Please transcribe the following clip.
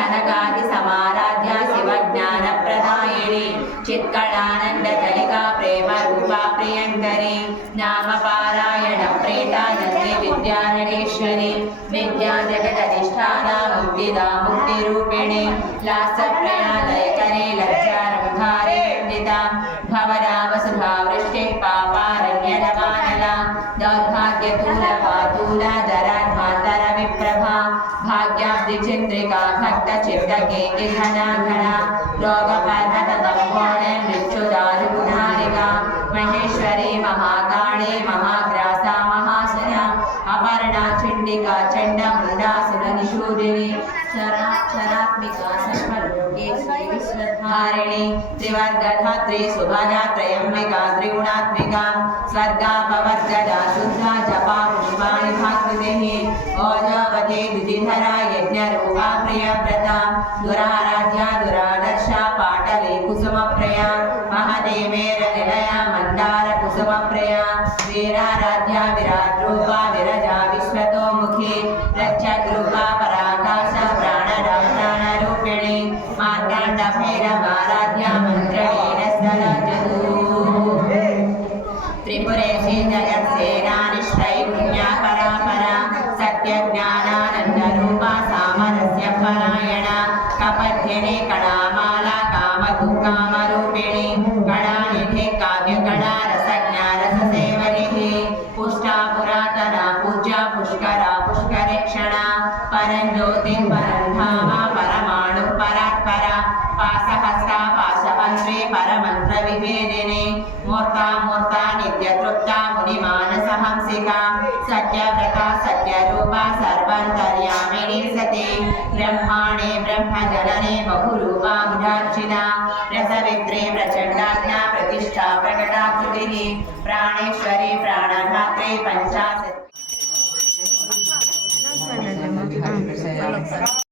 सनकादि समाराध्या शिवज्ञानप्रदायिनी चित्कलानन्दकलिका प्रेमरूपा प्रियङ्करी नाम पारायण प्रेता नन्दी विद्यानगेश्वरी विद्याजगदधिष्ठाना मुक्तिदा मुक्तिरूपिणी लासप्रयालयकरे लज्जारंहारे वन्दिता भवनामसुधावृष्टे पापारण्यनमानला दौर्भाग्यतूलपातूला दराध्वान्तरविप्रभा भाग्याब्धिचन्द्रिका भक्तचित्तकेकिघना घना रोगपर्वतदम्भोणे मृत्युदारुगुणारिका महेश्वरी महाकाली महाग्रासा महासुरा अपर्णा चण्डिका चण्डमुण्डा सुरनिशूदिनी चरात्मिका सर्वलोकेश्वरी विश्वधारिणी त्रिवर्गधात्री सुभगा त्रयम्बिका त्रिगुणात्मिका स्वर्गापवर्गदा शुद्धा जपा पुष्पाणि भाकृतिः ओजवती द्विधिधरा यज्ञरूपा प्रियव्रता दुराराध्या दुरादर्शा पाटली कुसुमप्रिया महदेवेरनिलया मन्दार कुसुमप्रिया वीराराध्या विराट्रूपा विरजा विश्वतोमुखी प्रत्यग्रूपा पराकाश प्राणरूपिणी मार्गाण्डभैरवाराध्या मन्त्रणीरस्तलजतु त्रिपुरेशी जगत्सेना निष्त्रैगुण्या परापरा सत्यज्ञानानन्दरूपा सामरस्य परायणा कपद्धिनी कलामाला कामधुकामरूपिणी कलानिधि काव्यकला रसज्ञा रससेवनिः पुष्टा पुरातना पूज्या पुष्करा पुष्करेक्षणा परञ्ज्योति परन्धामा परमाणु परात्परा पाशहस्ता पाशहस्त्री परमन्त्रविभेदिनी मूर्ता मूर्ता नित्यतृप्ता मुनिमानसहंसिका सत्यव्रता सत्यरूपा सर्वान्तर्यामिनी सती ब्रह्माणे ब्रह्मजनने बहुरूपा मुदार्चिता रसविद्रे प्रचण्डाज्ञा प्रतिष्ठा प्रकटाकृतिः प्राणेश्वरी प्राणधात्री पञ्चाशत्